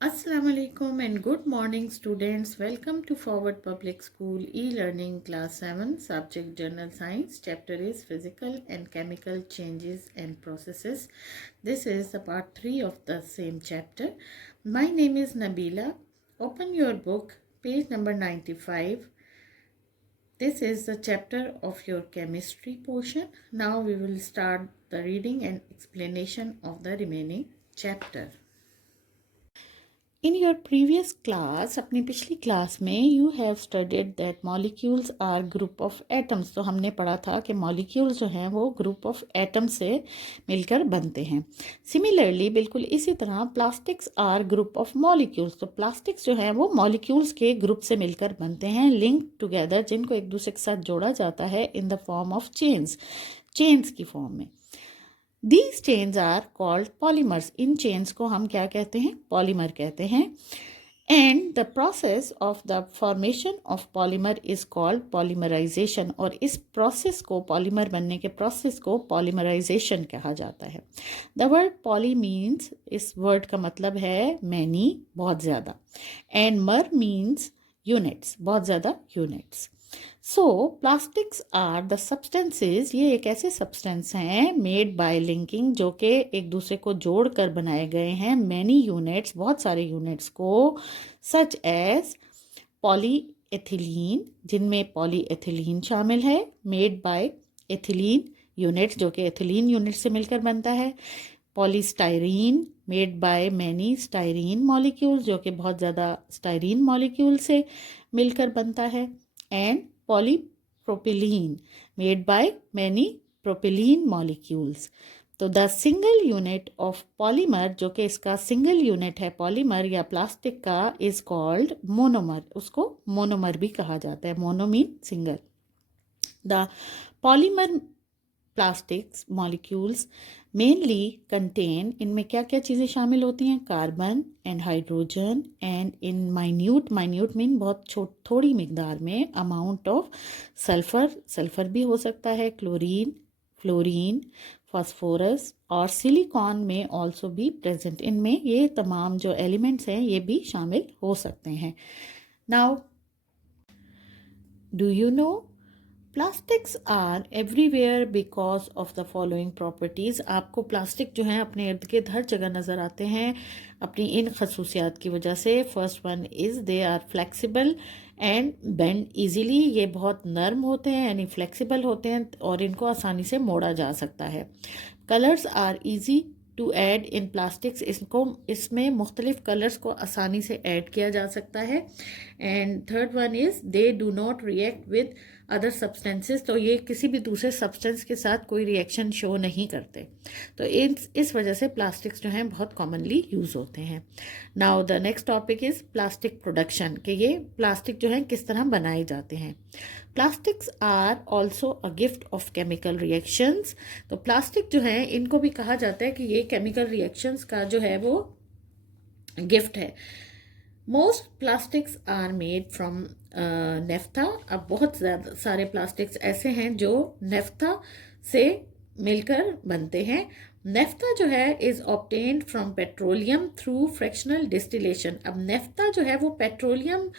Assalamu alaikum and good morning students. Welcome to Forward Public School e-learning class 7 subject General Science. Chapter is Physical and Chemical Changes and Processes. This is the part 3 of the same chapter. My name is Nabila. Open your book, page number 95. This is the chapter of your chemistry portion. Now we will start the reading and explanation of the remaining chapter. In your previous class, अपनी पिछली class में you have studied that molecules are group of atoms. तो हमने पढ़ा था कि molecules जो हैं वो group of atoms से मिलकर बनते हैं. Similarly, बिल्कुल इसी तरह plastics are group of molecules. तो plastics जो हैं वो molecules के group से मिलकर बनते हैं, linked together, जिनको एक दूसरे के साथ जोड़ा जाता है in the form of chains की फॉर्म में. These chains are called polymers. In chains को हम क्या कहते हैं? Polymer कहते हैं. And the process of the formation of polymer is called polymerization. और इस process को, polymer बनने के process को polymerization कहा जाता है. The word poly means, इस word का मतलब है many, बहुत ज़्यादा. And mer means units, बहुत ज़्यादा units. So, plastics are the substances, ये एक ऐसे substance हैं made by linking, जो कि एक दूसरे को जोड़ कर बनाए गए हैं many units, बहुत सारे units को, such as polyethylene, जिनमें polyethylene शामिल है, made by ethylene units, जो कि ethylene unit से मिलकर बनता है, polystyrene, made by many styrene molecules, जो कि बहुत ज़्यादा styrene molecule से मिलकर बनता है, and polypropylene made by many propylene molecules. तो the single unit of polymer, जो कि इसका सिंगल यूनिट है पॉलीमर या प्लास्टिक का, इज कॉल्ड मोनोमर. उसको मोनोमर भी कहा जाता है. Mono mean single. The polymer plastics molecules mainly contain, इनमें क्या क्या चीज़ें शामिल होती हैं? Carbon and hydrogen and in minute mean बहुत थोड़ी मिकदार में, अमाउंट ऑफ सल्फर भी हो सकता है, क्लोरीन, फ्लोरीन, फास्फोरस और सिलिकॉन में ऑल्सो भी प्रेजेंट. इनमें ये तमाम जो एलिमेंट्स हैं ये भी शामिल हो सकते हैं. Now do you know plastics are everywhere because of the following properties. आपको प्लास्टिक जो हैं अपने इर्द गिर्द हर जगह नज़र आते हैं अपनी इन खसूसियात की वजह से. First one is they are flexible and bend easily. ये बहुत नर्म होते हैं यानी फ्लेक्सिबल होते हैं और इनको आसानी से मोड़ा जा सकता है. Colours are easy to add in plastics. इसमें मुख्तलिफ कलर्स को आसानी से ऐड किया जा सकता है. And third one is they do not react with other substances. तो ये किसी भी दूसरे सब्सटेंस के साथ कोई रिएक्शन शो नहीं करते. तो इस वजह से प्लास्टिक्स जो हैं बहुत कॉमनली यूज़ होते हैं. Now the next topic is plastic production, कि ये प्लास्टिक जो हैं किस तरह बनाए जाते हैं. Plastics are also a gift of chemical reactions. तो प्लास्टिक जो है इनको भी कहा जाता है कि ये केमिकल रिएक्शंस का जो है वो गिफ्ट है. Most plastics are made from naphtha. अब बहुत ज़्यादा सारे प्लास्टिक्स ऐसे हैं जो नेफ्था से मिलकर बनते हैं. नेफ्था जो है is obtained from petroleum through fractional distillation. अब नेफ्था जो है वो पेट्रोलियम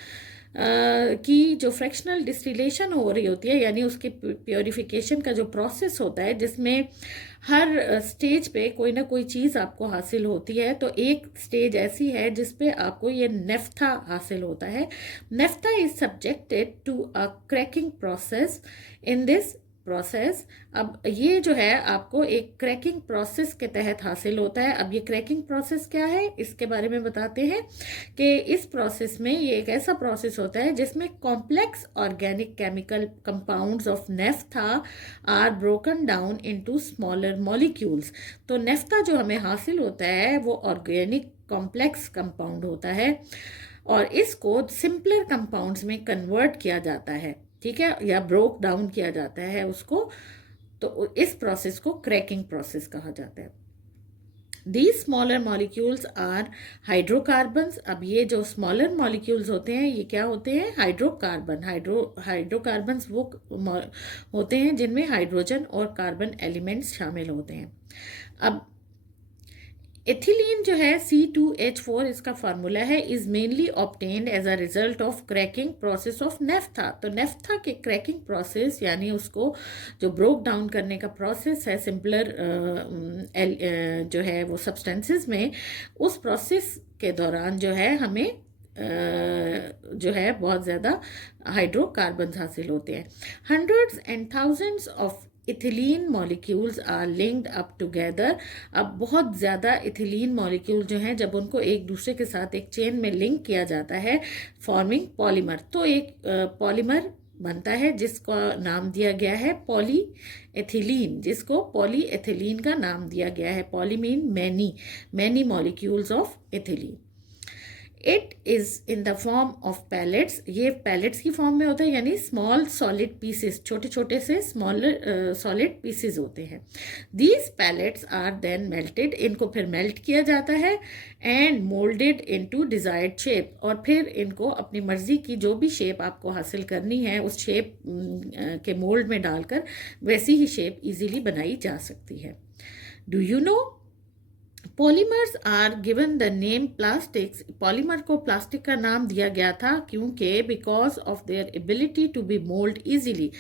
की जो फ्रैक्शनल डिस्टिलेशन हो रही होती है, यानी उसके प्योरिफिकेशन का जो प्रोसेस होता है, जिसमें हर स्टेज पे कोई ना कोई चीज़ आपको हासिल होती है. तो एक स्टेज ऐसी है जिस पे आपको ये नेफ्था हासिल होता है. Naphtha is subjected to a cracking process. In this process, अब ये जो है आपको एक क्रैकिंग प्रोसेस के तहत हासिल होता है. अब ये क्रैकिंग प्रोसेस क्या है इसके बारे में बताते हैं कि इस प्रोसेस में ये एक ऐसा प्रोसेस होता है जिसमें complex organic chemical compounds of naphtha are broken down into smaller molecules. तो नेफ्था जो हमें हासिल होता है वो ऑर्गेनिक कॉम्प्लेक्स कंपाउंड होता है और इसको सिंपलर कंपाउंड्स में कन्वर्ट किया जाता है, ठीक है, या ब्रोक डाउन किया जाता है उसको. तो इस प्रोसेस को क्रैकिंग प्रोसेस कहा जाता है. These smaller molecules are hydrocarbons. अब ये जो smaller molecules होते हैं ये क्या होते हैं? हाइड्रोकार्बन. हाइड्रोकार्बन्स वो होते हैं जिनमें हाइड्रोजन और कार्बन एलिमेंट्स शामिल होते हैं. अब एथिलीन जो है C2H4 इसका फार्मूला है, is mainly obtained as a result of cracking process of naphtha. तो नेफ्था के क्रैकिंग प्रोसेस यानी उसको जो ब्रोक डाउन करने का प्रोसेस है सिंपलर जो है वो सब्सटेंसेस में, उस प्रोसेस के दौरान जो है हमें जो है बहुत ज़्यादा हाइड्रोकार्बन हासिल होते हैं। Hundreds and thousands of ethylene molecules are linked up together. अब बहुत ज़्यादा इथिलीन मॉलिक्यूल जो हैं जब उनको एक दूसरे के साथ एक चेन में लिंक किया जाता है फॉर्मिंग पॉलीमर, तो एक पॉलीमर बनता है जिसका नाम दिया गया है पॉली एथिलीन, जिसको पॉली एथिलीन का नाम दिया गया है। Poly mean many molecules of ethylene. It is in the form of pellets, ये पैलेट्स की फॉर्म में होता है, यानी स्मॉल सॉलिड पीसेस, छोटे छोटे से स्मॉल सॉलिड पीसेस होते हैं। These pellets are then melted, इनको फिर मेल्ट किया जाता है, and moulded into desired shape, और फिर इनको अपनी मर्जी की जो भी शेप आपको हासिल करनी है उस शेप के मोल्ड में डालकर वैसी ही शेप इजीली बनाई जा सकती है। Do you know polymers are given the name plastics. Polymer को प्लास्टिक का नाम दिया गया था क्योंकि because of their ability to be mould easily,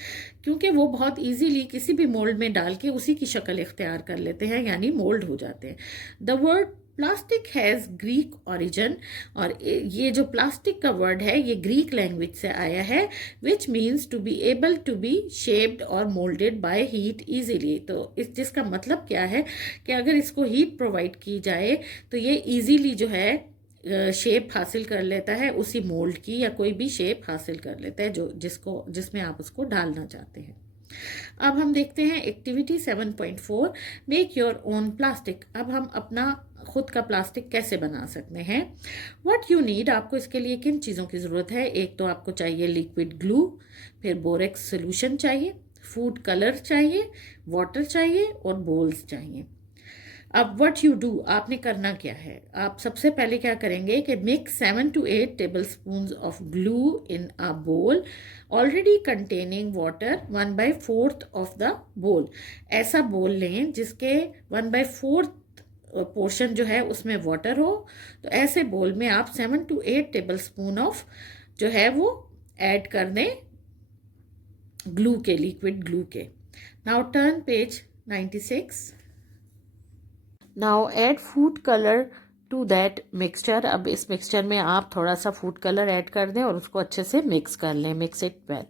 क्योंकि वो बहुत इजीली किसी भी मोल्ड में डाल के उसी की शक्ल इख्तियार कर लेते हैं, यानी मोल्ड हो जाते हैं। The word plastic has Greek origin, और ये जो प्लास्टिक का वर्ड है ये ग्रीक लैंग्वेज से आया है, which means to be able to be shaped और मोल्डेड बाय हीट इजीली। तो जिसका मतलब क्या है कि अगर इसको हीट प्रोवाइड की जाए तो ये इजीली जो है शेप हासिल कर लेता है, उसी मोल्ड की या कोई भी शेप हासिल कर लेता है जिसमें आप उसको डालना चाहते हैं। अब हम देखते हैं activity 7.4, make your own plastic. अब हम अपना खुद का प्लास्टिक कैसे बना सकते हैं। व्हाट यू नीड, आपको इसके लिए किन चीज़ों की ज़रूरत है। एक तो आपको चाहिए लिक्विड ग्लू, फिर बोरेक्स सोल्यूशन चाहिए, फूड कलर चाहिए, वाटर चाहिए और बोल्स चाहिए। अब व्हाट यू डू, आपने करना क्या है। आप सबसे पहले क्या करेंगे कि mix 7 to 8 tablespoon of glue in a bowl already containing water 1/4 of the bowl. ऐसा बोल लें जिसके 1/4 पोर्शन जो है उसमें वाटर हो, तो ऐसे बोल में आप 7 to 8 टेबल स्पून ऑफ जो है वो ऐड कर दें ग्लू के, लिक्विड ग्लू के। Now turn page 96। Now add food colour to that mixture. अब इस मिक्सचर में आप थोड़ा सा फूड कलर ऐड कर दें और उसको अच्छे से मिक्स कर लें, मिक्स इट वेल।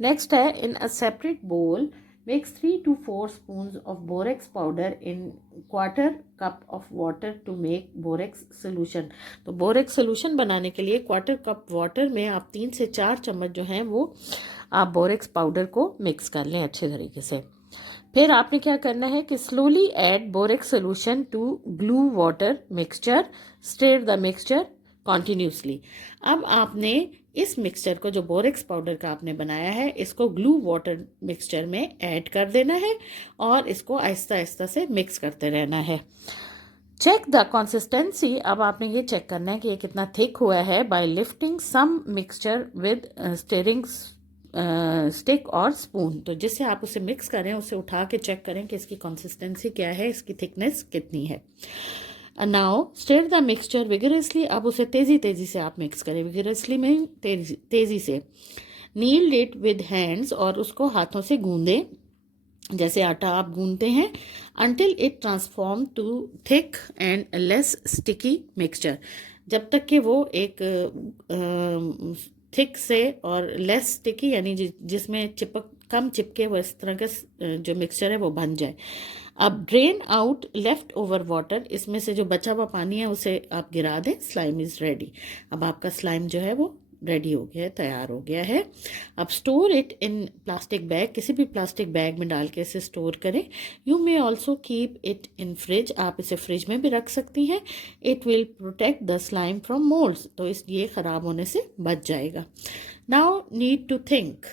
नेक्स्ट है इन अ सेपरेट बोल mix 3 to 4 spoons of borax powder in quarter cup of water to make borax solution। तो बोरेक्स सोल्यूशन बनाने के लिए क्वार्टर कप वाटर में आप 3 से 4 चम्मच जो हैं वो आप बोरेक्स पाउडर को मिक्स कर लें अच्छे तरीके से। फिर आपने क्या करना है कि slowly add borax solution to glue water mixture, stir the mixture continuously. अब आपने इस मिक्सचर को जो बोरेक्स पाउडर का आपने बनाया है इसको ग्लू वाटर मिक्सचर में ऐड कर देना है और इसको आहिस्ता आहिस्ता से मिक्स करते रहना है। चेक द कंसिस्टेंसी, अब आपने ये चेक करना है कि ये कितना थिक हुआ है by lifting some mixture with stirring stick और स्पून। तो जिससे आप उसे मिक्स करें उसे उठा के चेक करें कि इसकी कंसिस्टेंसी क्या है, इसकी थिकनेस कितनी है। Now stir the mixture vigorously, अब उसे तेज़ी तेज़ी से आप मिक्स करें, विगरसली में तेज़ी से। नील्ड इट विद हैंड्स, और उसको हाथों से गूंदें जैसे आटा आप गूंदते हैं। Until it transform to thick and less sticky mixture, जब तक कि वो एक थिक से और लेस स्टिकी यानी जिसमें कम चिपके वो इस तरह का जो मिक्सचर है वो बन जाए। अब drain out left over water, इसमें से जो बचा हुआ पानी है उसे आप गिरा दें। स्लाइम इज़ रेडी, अब आपका स्लाइम जो है वो रेडी हो गया है, तैयार हो गया है। अब store it in plastic bag, किसी भी प्लास्टिक बैग में डाल के इसे स्टोर करें। You may also keep it in fridge, आप इसे फ्रिज में भी रख सकती हैं। It will protect the slime from moulds, तो ये ख़राब होने से बच जाएगा। Now need to think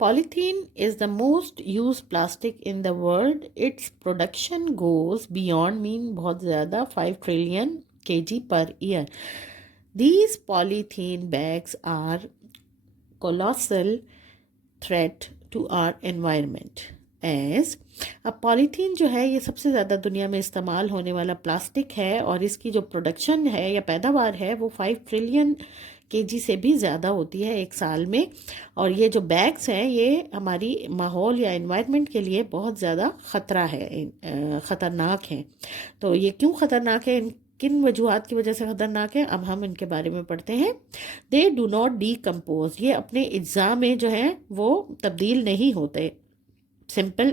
Polythene is the most used plastic in the world. Its production goes beyond बहुत ज़्यादा 5 trillion kg per year. These polythene bags are colossal threat to our environment. एज। अब पॉलीथीन जो है ये सबसे ज़्यादा दुनिया में इस्तेमाल होने वाला प्लास्टिक है और इसकी जो प्रोडक्शन है या पैदावार है वो 5 ट्रिलियन केजी से भी ज़्यादा होती है एक साल में। और ये जो बैग्स हैं ये हमारी माहौल या इन्वायरमेंट के लिए बहुत ज़्यादा ख़तरा है, ख़तरनाक हैं। तो ये क्यों ख़तरनाक है, किन वजूहात की वजह से ख़तरनाक है, अब हम इनके बारे में पढ़ते हैं। दे डू नॉट डीकम्पोज, ये अपने अज्जा में जो है वो तब्दील नहीं होते सिंपल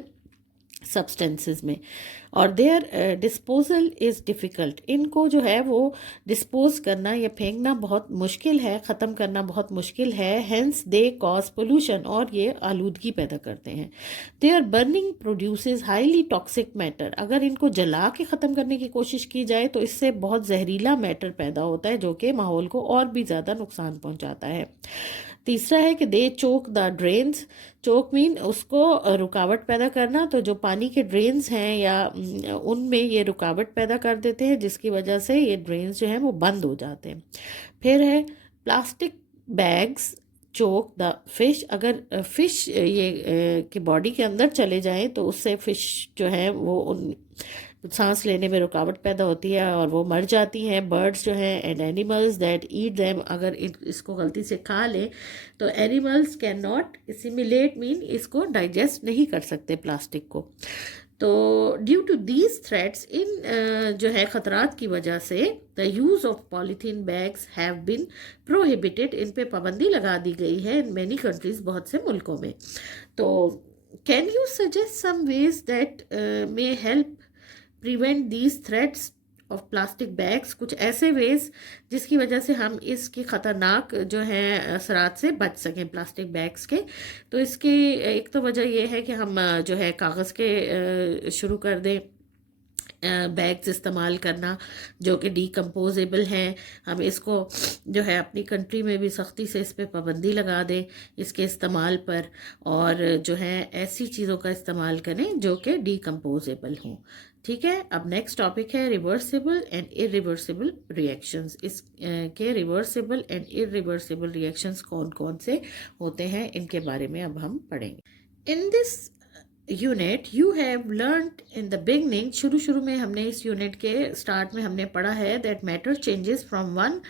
सब्सटेंसेस में। और देयर डिस्पोजल इज़ डिफ़िकल्ट, इनको जो है वो डिस्पोज करना या फेंकना बहुत मुश्किल है, ख़त्म करना बहुत मुश्किल है। हेंस दे कॉज पोल्यूशन, और ये आलूदगी पैदा करते हैं। Their burning produces highly toxic matter, अगर इनको जला के ख़त्म करने की कोशिश की जाए तो इससे बहुत जहरीला मैटर पैदा होता है जो कि माहौल को और भी ज़्यादा नुकसान पहुँचाता है। तीसरा है कि दे चोक द ड्रेन्स, चोक मीन उसको रुकावट पैदा करना, तो जो पानी के ड्रेन्स हैं या उनमें ये रुकावट पैदा कर देते हैं जिसकी वजह से ये ड्रेन्स जो हैं वो बंद हो जाते हैं। फिर है plastic bags choke the fish, अगर फिश ये की बॉडी के अंदर चले जाएं तो उससे फिश जो है वो उन सांस लेने में रुकावट पैदा होती है और वो मर जाती हैं। बर्ड्स जो हैं and animals that eat them, अगर इसको गलती से खा लें तो animals can not assimilate mean इसको डाइजेस्ट नहीं कर सकते प्लास्टिक को। तो ड्यू टू दीज थ्रेट्स, इन जो है ख़तरात की वजह से the use of polythene bags have been prohibited, इन पे पाबंदी लगा दी गई है इन मैनी कंट्रीज़, बहुत से मुल्कों में। तो can you suggest some ways that may help prevent these threats of plastic bags, कुछ ऐसे वेज जिसकी वजह से हम इसकी ख़तरनाक जो है असरात से बच सकें प्लास्टिक बैग्स के। तो इसकी एक तो वजह यह है कि हम जो है कागज़ के शुरू कर दें बैग्स इस्तेमाल करना जो कि डीकम्पोजेबल हैं। हम इसको जो है अपनी कंट्री में भी सख्ती से इस पर पाबंदी लगा दें इसके इस्तेमाल पर, और जो है ऐसी चीज़ों का इस्तेमाल करें जो कि डीकम्पोजेबल हों। ठीक है, अब नेक्स्ट टॉपिक है रिवर्सिबल एंड इरिवर्सिबल रिएक्शंस। इस के रिवर्सिबल एंड इरिवर्सिबल रिएक्शंस कौन कौन से होते हैं इनके बारे में अब हम पढ़ेंगे। In this unit you have learned in the beginning, शुरू में हमने इस यूनिट के स्टार्ट में हमने पढ़ा है that matter changes from one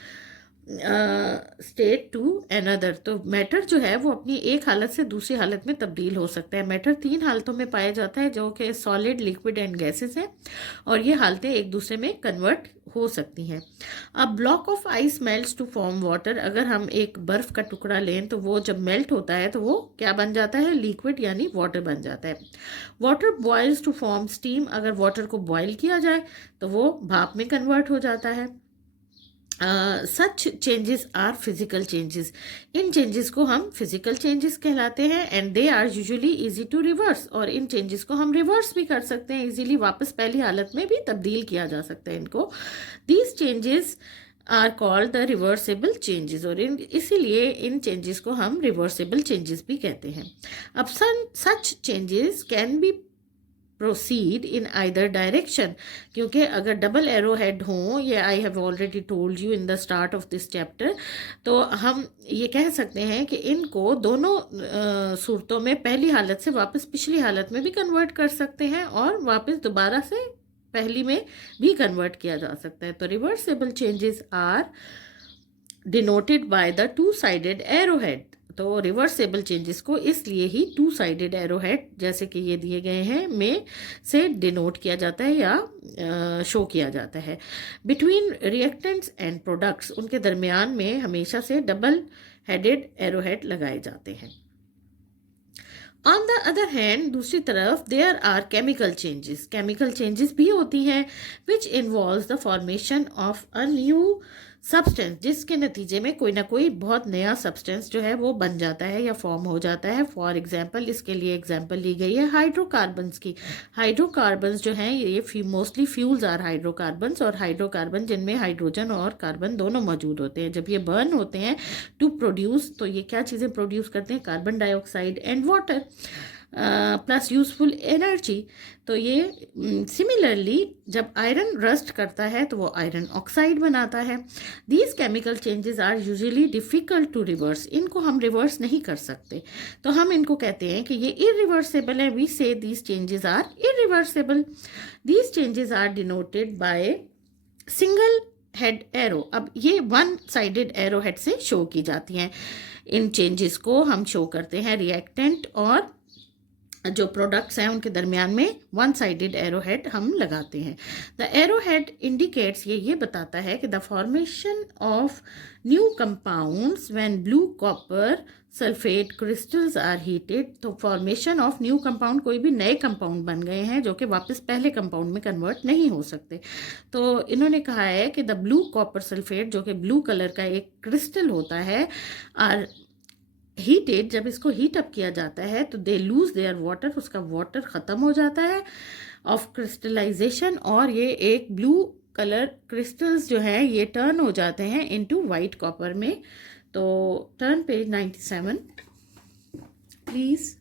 state to another. तो मैटर जो है वो अपनी एक हालत से दूसरी हालत में तब्दील हो सकता है। मैटर 3 हालतों में पाया जाता है जो कि सॉलिड, लिक्विड एंड गैसेस हैं, और ये हालतें एक दूसरे में कन्वर्ट हो सकती हैं। अब block of ice melts to form water, अगर हम एक बर्फ़ का टुकड़ा लें तो वो जब मेल्ट होता है तो वो क्या बन जाता है, लिक्विड यानी वाटर बन जाता है। Water boils to form steam, अगर वाटर को बॉयल किया जाए तो वो भाप में कन्वर्ट हो जाता है। Such changes are physical changes, इन चेंजेस को हम फिजिकल चेंजेस कहलाते हैं। And they are usually easy to reverse, और इन चेंजेस को हम रिवर्स भी कर सकते हैं, इजीली वापस पहली हालत में भी तब्दील किया जा सकता है इनको। These changes are called the reversible changes, और इसीलिए इन चेंजेस को हम रिवर्सिबल चेंजेस भी कहते हैं। अब such changes can be proceed in either direction, क्योंकि अगर डबल एरो हेड हों, ये I have already told you in the start of this chapter, तो हम ये कह सकते हैं कि इनको दोनों सूरतों में पहली हालत से वापस पिछली हालत में भी कन्वर्ट कर सकते हैं और वापस दोबारा से पहली में भी कन्वर्ट किया जा सकता है। तो reversible changes are denoted by the two sided arrow head, तो रिवर्सेबल चेंजेस को इसलिए ही 2-साइडेड एरो हेड जैसे कि ये दिए गए हैं में से डिनोट किया जाता है या शो किया जाता है। बिटवीन रिएक्टेंट्स एंड प्रोडक्ट्स, उनके दरमियान में हमेशा से डबल हेडेड एरो हेड लगाए जाते हैं। ऑन द अदर हैंड, दूसरी तरफ there are chemical changes, chemical changes भी होती हैं which involves the formation of a new substance, जिसके नतीजे में कोई ना कोई बहुत नया सब्सटेंस जो है वो बन जाता है या फॉर्म हो जाता है। फॉर एग्जांपल, इसके लिए एग्जांपल ली गई है हाइड्रोकार्बन्स की। हाइड्रोकार्बन्स जो हैं ये मोस्टली फ्यूल्स आर हाइड्रोकार्बन्स, और हाइड्रोकार्बन जिनमें हाइड्रोजन और कार्बन दोनों मौजूद होते हैं। जब ये बर्न होते हैं टू प्रोड्यूस, तो ये क्या चीज़ें प्रोड्यूस करते हैं, carbon dioxide and water. Plus useful energy. तो ये सिमिलरली जब आयरन रस्ट करता है तो वो आयरन ऑक्साइड बनाता है। These chemical changes are usually difficult to reverse, इनको हम रिवर्स नहीं कर सकते, तो हम इनको कहते हैं कि ये इरिवर्सेबल है। We say these changes are irreversible. These changes are denoted by single head arrow. अब ये वन साइडेड एरो हेड से शो की जाती हैं। इन चेंजेस को हम शो करते हैं रिएक्टेंट और जो प्रोडक्ट्स हैं उनके दरमियान में वन साइडेड एरो हेड हम लगाते हैं। द एरो हेड इंडिकेट्स, ये बताता है कि the formation of new compounds when blue copper sulphate crystals are heated. तो फॉर्मेशन ऑफ न्यू कंपाउंड, कोई भी नए कंपाउंड बन गए हैं जो कि वापस पहले कंपाउंड में कन्वर्ट नहीं हो सकते। तो इन्होंने कहा है कि द ब्लू कॉपर सल्फेट, जो कि ब्लू कलर का एक क्रिस्टल होता है, आर हीटेड, जब इसको हीट अप किया जाता है तो दे लूज देयर वाटर, उसका वाटर ख़त्म हो जाता है ऑफ क्रिस्टलाइजेशन, और ये एक ब्लू कलर क्रिस्टल्स जो हैं ये टर्न हो जाते हैं इनटू वाइट कॉपर में। तो turn page 97 please.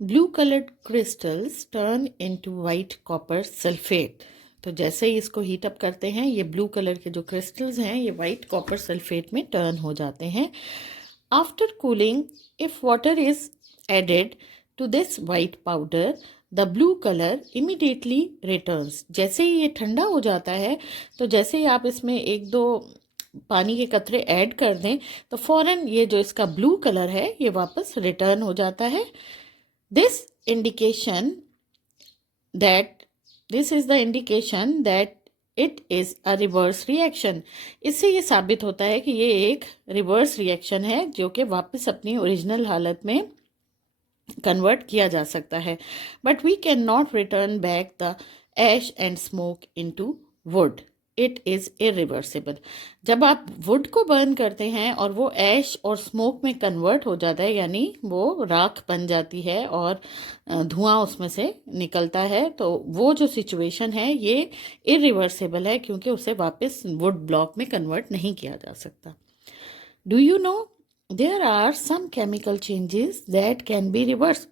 Blue coloured crystals turn into white copper sulphate. तो जैसे ही इसको हीट अप करते हैं ये ब्लू कलर के जो क्रिस्टल्स हैं ये वाइट कॉपर सल्फेट में टर्न हो जाते हैं। After cooling, if water is added to this white powder, the blue color immediately returns. जैसे ही ये ठंडा हो जाता है तो जैसे ही आप इसमें एक दो पानी के कतरे ऐड कर दें तो फ़ौरन ये जो इसका ब्लू कलर है ये वापस रिटर्न हो जाता है। This is the indication that it is a reverse reaction. इससे ये साबित होता है कि ये एक रिवर्स रिएक्शन है जो कि वापस अपनी ओरिजिनल हालत में कन्वर्ट किया जा सकता है। But we can not return back the ash and smoke into wood, it is irreversible. जब आप वुड को बर्न करते हैं और वो ऐश और स्मोक में कन्वर्ट हो जाता है, यानी वो राख बन जाती है और धुआं उसमें से निकलता है, तो वो जो सिचुएशन है ये इरिवर्सिबल है क्योंकि उसे वापस वुड ब्लॉक में कन्वर्ट नहीं किया जा सकता। Do you know there are some chemical changes that can be reverse.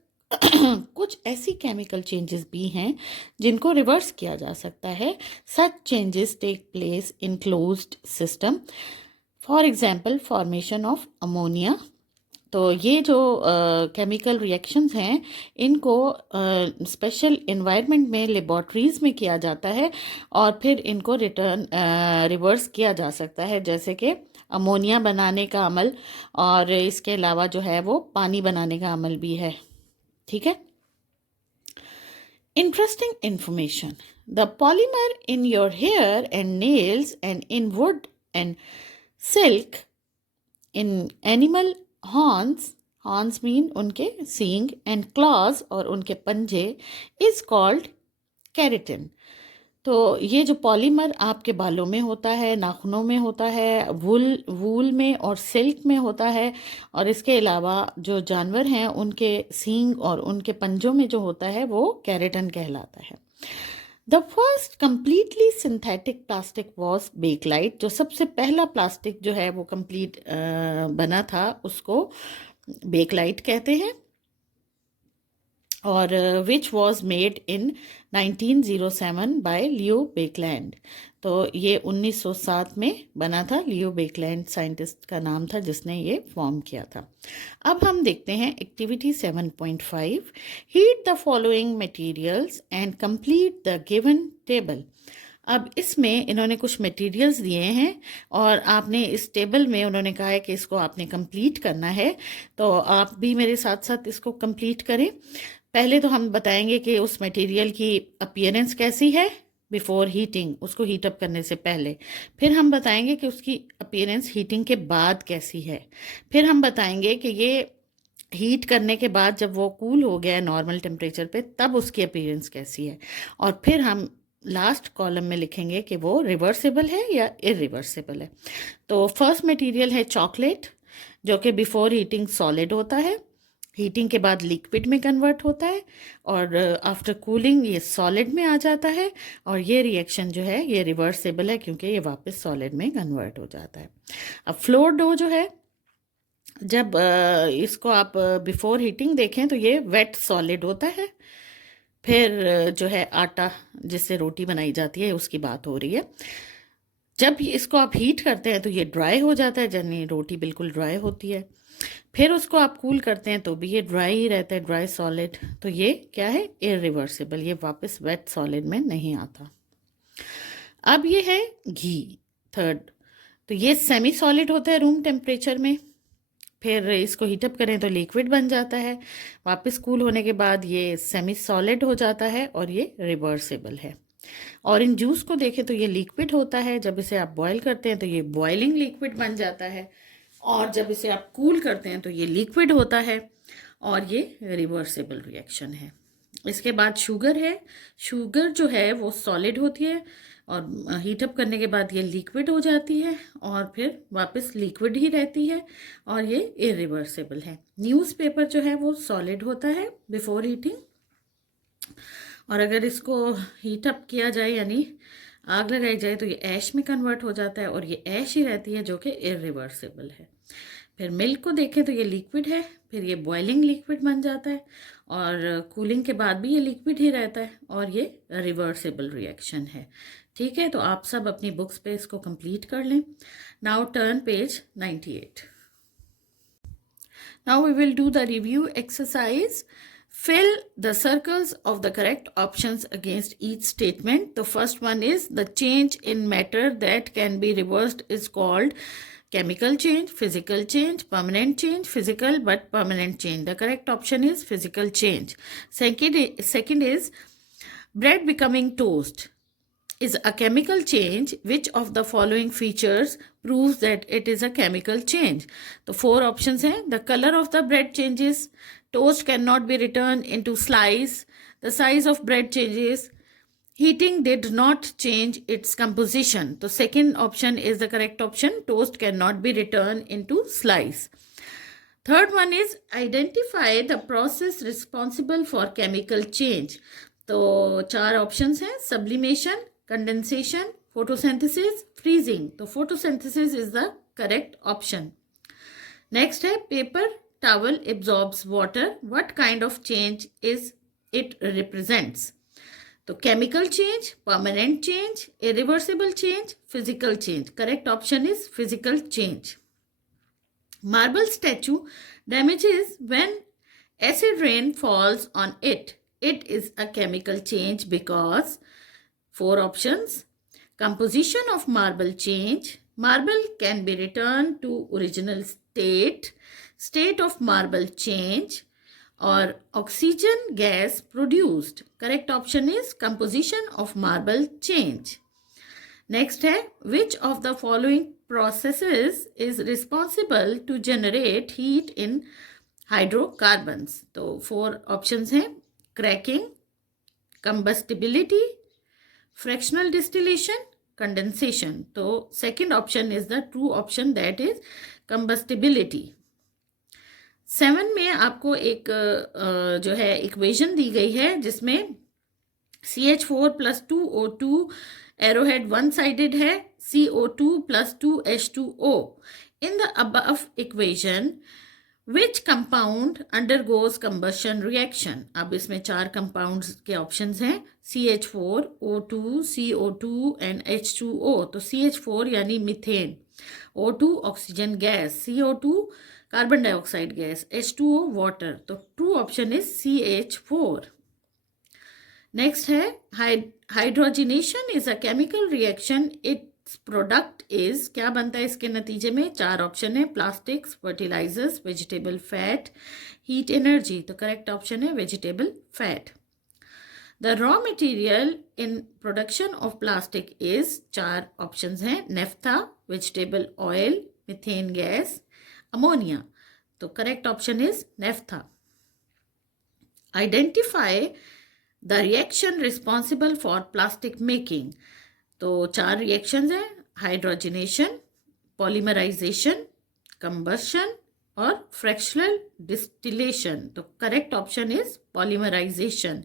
कुछ ऐसी केमिकल चेंजेस भी हैं जिनको रिवर्स किया जा सकता है। Such changes take place in closed system, for example formation of ammonia. तो ये जो केमिकल रिएक्शंस हैं इनको स्पेशल एनवायरनमेंट में लेबॉर्ट्रीज़ में किया जाता है और फिर इनको रिवर्स किया जा सकता है, जैसे कि अमोनिया बनाने का अमल, और इसके अलावा जो है वो पानी बनाने का अमल भी है। ठीक है। Interesting information, the polymer in your hair and nails and in wood and silk, in animal horns mean उनके सींग, एंड क्लॉज और उनके पंजे, इज कॉल्ड केराटिन। तो ये जो पॉलीमर आपके बालों में होता है, नाखूनों में होता है, वूल में और सिल्क में होता है, और इसके अलावा जो जानवर हैं उनके सींग और उनके पंजों में जो होता है वो केराटिन कहलाता है। The first completely synthetic plastic was Bakelite. जो सबसे पहला प्लास्टिक जो है वो कंप्लीट बना था उसको बेकलाइट कहते हैं, और which was made in 1907 by Leo Baekeland. तो ये 1907 में बना था। लियो बेकलैंड साइंटिस्ट का नाम था जिसने ये फॉर्म किया था। अब हम देखते हैं activity 7.5, heat the following materials and complete the given table. अब इसमें इन्होंने कुछ मटेरियल्स दिए हैं और आपने इस टेबल में उन्होंने कहा है कि इसको आपने कंप्लीट करना है, तो आप भी मेरे साथ साथ इसको कंप्लीट करें। पहले तो हम बताएंगे कि उस मटेरियल की अपीयरेंस कैसी है बिफोर हीटिंग, उसको हीट अप करने से पहले। फिर हम बताएंगे कि उसकी अपीयरेंस हीटिंग के बाद कैसी है। फिर हम बताएंगे कि ये हीट करने के बाद जब वो कूल हो गया है नॉर्मल टेम्परेचर पे तब उसकी अपीयरेंस कैसी है। और फिर हम लास्ट कॉलम में लिखेंगे कि वो रिवर्सिबल है या इरिवर्सिबल है। तो फर्स्ट मटेरियल है चॉकलेट, जो कि बिफोर हीटिंग सॉलिड होता है, हीटिंग के बाद लिक्विड में कन्वर्ट होता है, और आफ्टर कूलिंग ये सॉलिड में आ जाता है, और ये रिएक्शन जो है ये रिवर्सिबल है क्योंकि ये वापस सॉलिड में कन्वर्ट हो जाता है। अब फ्लोर डो जो है जब इसको आप बिफोर हीटिंग देखें तो ये वेट सॉलिड होता है। फिर जो है आटा जिससे रोटी बनाई जाती है उसकी बात हो रही है। जब इसको आप हीट करते हैं तो ये ड्राई हो जाता है, यानी रोटी बिल्कुल ड्राई होती है। फिर उसको आप कूल करते हैं तो भी ये ड्राई ही रहता है, ड्राई सॉलिड। तो ये क्या है, इरिवर्सिबल, ये वापस वेट सॉलिड में नहीं आता। अब ये है घी, थर्ड। तो ये सेमी सॉलिड होता है रूम टेम्परेचर में। फिर इसको हीटअप करें तो लिक्विड बन जाता है। वापस कूल होने के बाद ये सेमी सॉलिड हो जाता है और ये रिवर्सिबल है। ऑरेंज जूस को देखें तो ये लिक्विड होता है, जब इसे आप बॉयल करते हैं तो ये बॉइलिंग लिक्विड बन जाता है, और जब इसे आप कूल करते हैं तो ये लिक्विड होता है और ये रिवर्सिबल रिएक्शन है। इसके बाद शुगर है। शुगर जो है वो सॉलिड होती है और हीटअप करने के बाद ये लिक्विड हो जाती है और फिर वापस लिक्विड ही रहती है और ये इरिवर्सिबल है। न्यूज़पेपर जो है वो सॉलिड होता है बिफोर हीटिंग, और अगर इसको हीटअप किया जाए यानी आग लगाई जाए तो ये ऐश में कन्वर्ट हो जाता है और ये ऐश ही रहती है जो कि इरिवर्सिबल है। फिर मिल्क को देखें तो ये लिक्विड है, फिर ये बॉइलिंग लिक्विड बन जाता है और कूलिंग के बाद भी ये लिक्विड ही रहता है और ये रिवर्सिबल रिएक्शन है। ठीक है, तो आप सब अपनी बुक्स पे इसको कंप्लीट कर लें। Now turn page 98। Now we will do the review exercise. Fill the circles of the correct options against each statement. The first one is the change in matter that can be reversed is called chemical change, physical change, permanent change, physical but permanent change. The correct option is physical change. Second is bread becoming toast is a chemical change. Which of the following features proves that it is a chemical change? The four options हैं. The color of the bread changes, toast cannot be returned into slice, the size of bread changes, heating did not change its composition. The second option is the correct option, toast cannot be returned into slice. Third one is identify the process responsible for chemical change. तो चार options हैं, sublimation, condensation, photosynthesis, freezing. तो photosynthesis is the correct option. Next है paper towel absorbs water. What kind of change is it represents? तो chemical change, permanent change, irreversible change, physical change. Correct option is physical change. Marble statue damages when acid rain falls on it. It is a chemical change because four options. Composition of marble change. Marble can be returned to original state. State of marble change. Or oxygen gas produced. Correct option is composition of marble change. Next है, which of the following processes is responsible to generate heat in hydrocarbons? तो four options हैं, cracking, combustibility, fractional distillation, condensation. तो second option is the true option, that is combustibility. 7 में आपको एक जो है equation दी गई है जिसमें CH4 plus 2O2 arrowhead one-sided है, CO2 plus 2H2O. In the above equation, which compound undergoes combustion reaction? अब इसमें चार compounds के options हैं, CH4, O2, CO2 and H2O. तो CH4 यानी methane, O2 oxygen gas, CO2 carbon dioxide gas, H2O water. तो true option is CH4. Next है hydrogenation is a chemical reaction, it's product is, क्या बनता है इसके नतीजे में? चार ऑप्शन है, plastics, fertilizers, vegetable fat, heat energy. तो करेक्ट ऑप्शन है vegetable fat. The raw material in production of plastic is, चार ऑप्शन हैं, naphtha, vegetable oil, methane gas, ammonia. तो correct option is naphtha. Identify the reaction responsible for plastic making. तो चार reactions हैं, hydrogenation, polymerization, combustion और fractional distillation. तो correct option is polymerization.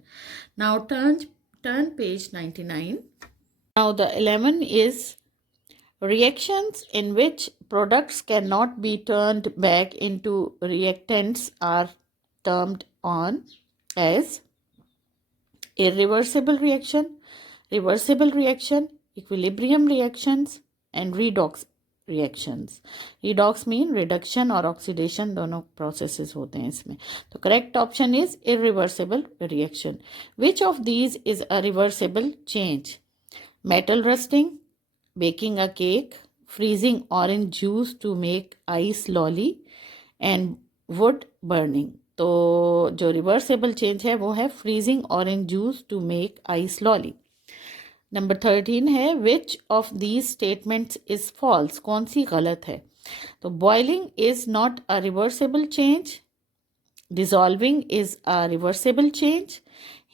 Now turn page 99. Now the 11 is Reactions in which products cannot be turned back into reactants are termed on as irreversible reaction, reversible reaction, equilibrium reactions and redox reactions. Redox mean reduction और oxidation दोनों processes होते हैं इसमें. तो correct option is irreversible reaction. Which of these is a reversible change? Metal rusting, baking a cake, freezing orange juice to make ice lolly and wood burning. तो जो reversible change है वो है freezing orange juice to make ice lolly. Number 13 है which of these statements is false. कौन सी गलत है? तो boiling is not a reversible change, dissolving is a reversible change,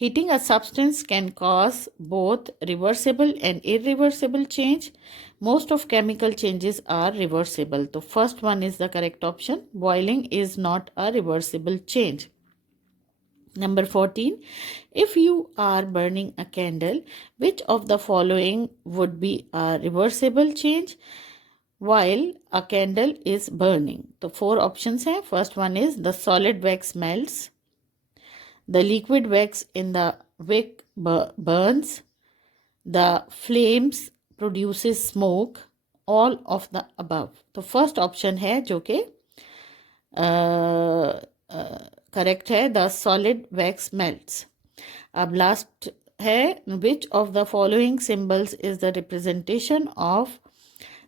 heating a substance can cause both reversible and irreversible change, most of chemical changes are reversible. So first one is the correct option. Boiling is not a reversible change. Number 14, if you are burning a candle, which of the following would be a reversible change while a candle is burning? So 4 options hai. First one is the solid wax melts, the liquid wax in the wick burns, the flames produces smoke, all of the above. तो first option है जो कि correct है, the solid wax melts. अब last है which of the following symbols is the representation of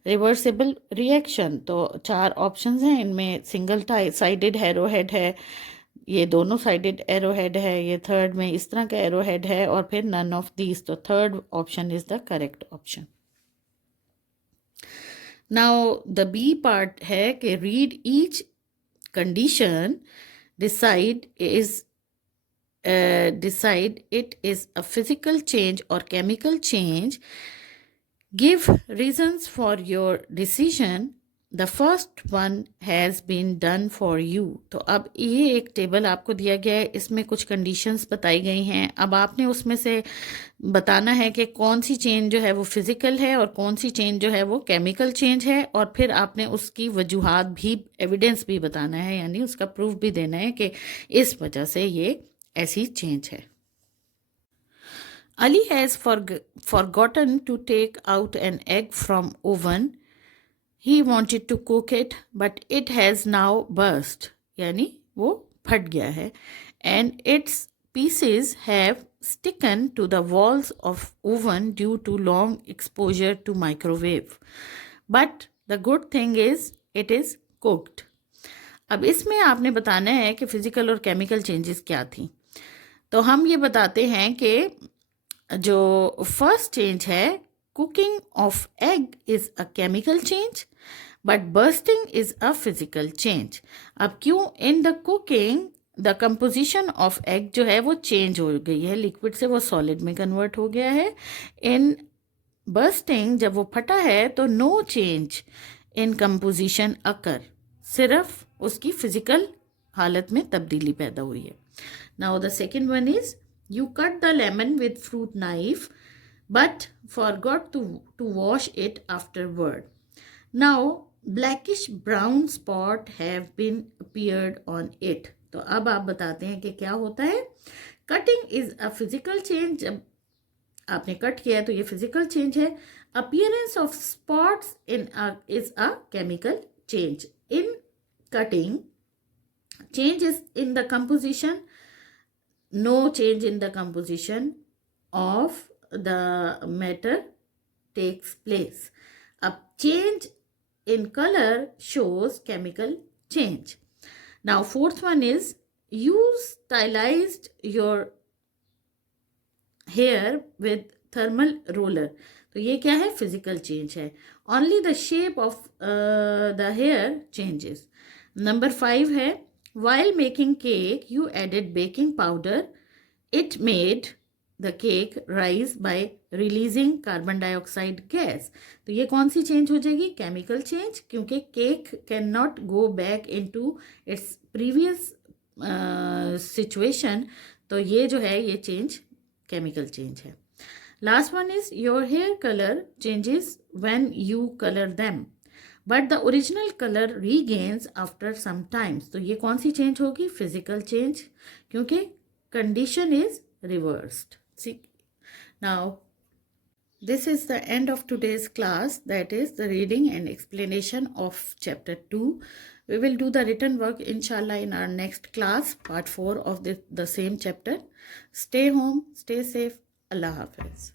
reversible reaction. तो 4 options हैं, इनमें सिंगल साइडेड एरोहेड है, ये दोनों साइडेड एरोहेड है, ये थर्ड में इस तरह का एरोहेड है और फिर नन ऑफ दीज. तो third option is the correct option. Now the B part है कि read each condition, decide it is a physical change और chemical change, give reasons for your decision, the first one has been done for you. तो अब ये एक table आपको दिया गया है, इसमें कुछ कंडीशंस बताई गई हैं. अब आपने उसमें से बताना है कि कौन सी चेंज जो है वो फिज़िकल है और कौन सी चेंज जो है वो केमिकल चेंज है, और फिर आपने उसकी वजूहात भी, एविडेंस भी बताना है, यानी उसका प्रूफ भी देना है कि इस वजह से ये ऐसी चेंज है. Ali has forgotten to take out an egg from oven. He wanted to cook it, but it has now burst. यानी वो फट गया है. And its pieces have sticken to the walls of oven due to long exposure to microwave. But the good thing is it is cooked. अब इसमें आपने बताना है कि फिजिकल और केमिकल चेंजेस क्या थी. तो हम ये बताते हैं कि जो फर्स्ट चेंज है, cooking of egg is a chemical change but bursting is a physical change. अब क्यों? In the cooking the composition of egg जो है वो चेंज हो गई है, लिक्विड से वो सॉलिड में कन्वर्ट हो गया है. इन बर्स्टिंग जब वो फटा है तो नो चेंज इन कंपोजिशन अकर, सिर्फ उसकी फिजिकल हालत में तब्दीली पैदा हुई है. Now the second one is you cut the lemon with fruit knife but forgot to wash it afterward. Now blackish brown spot have been appeared on it. तो अब आप बताते हैं कि क्या होता है. Cutting is a physical change, जब आपने कट किया है तो ये फिजिकल चेंज है. Appearance of spots in is a chemical change. In cutting change is in the composition, no change in the composition of the matter takes place. A change in color shows chemical change. Now fourth one is you stylized your hair with thermal roller. तो ये क्या है? Physical change है. Only the shape of the hair changes. Number 5 है while making cake you added baking powder. It made the cake rise by releasing carbon dioxide gas. तो ये कौन सी चेंज हो जाएगी? केमिकल चेंज, क्योंकि cake can not go back into its previous situation. तो ये जो है ये चेंज केमिकल चेंज है. Last one is your hair color changes when you color them. But the original colour regains after some times. तो ये कौन सी चेंज होगी? फिजिकल चेंज, क्योंकि condition is reversed. Now this is the end of today's class, that is the reading and explanation of chapter 2. We will do the written work inshallah in our next class, part 4 of the same chapter. Stay home, stay safe. Allah Hafiz.